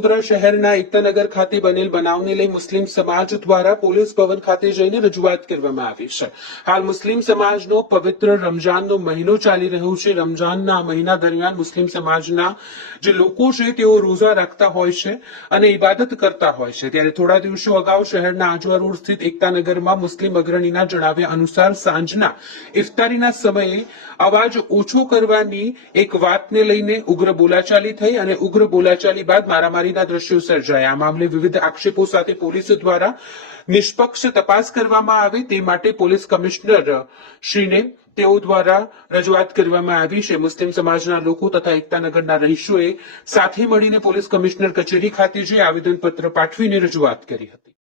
વડોદરા શહેરના એકતાનગર ખાતે બનેલ બનાવને લઈ મુસ્લિમ સમાજ દ્વારા પોલીસ ભવન ખાતે જઈને રજૂઆત કરવામાં આવી છે। હાલ મુસ્લિમ સમાજનો પવિત્ર રમજાનનો મહિનો ચાલી રહ્યો છે। રમજાનના આ મહિના દરમિયાન મુસ્લિમ સમાજના જે લોકો છે તેઓ રોઝા રાખતા હોય છે અને ઇબાદત કરતા હોય છે। ત્યારે થોડા દિવસો અગાઉ શહેરના આજવા રોડ સ્થિત એકતાનગરમાં મુસ્લિમ અગ્રણીના જણાવ્યા અનુસાર સાંજના ઇફતારીના સમયે અવાજ ઓછો કરવાની એક વાતને લઈને ઉગ્ર બોલાચાલી થઈ અને ઉગ્ર બોલાચાલી બાદ મારામારીના દ્રશ્યો સર્જાયા। આ મામલે વિવિધ આક્ષેપો સાથે પોલીસ દ્વારા નિષ્પક્ષ તપાસ કરવામાં આવે તે માટે પોલીસ કમિશનર શ્રીને તેઓ દ્વારા રજૂઆત કરવામાં આવી છે। મુસ્લિમ સમાજના લોકો તથા એકતાનગરના રહીશોએ સાથે મળીને પોલીસ કમિશનર કચેરી ખાતે જઈ આવેદનપત્ર પાઠવીને રજૂઆત કરી હતી।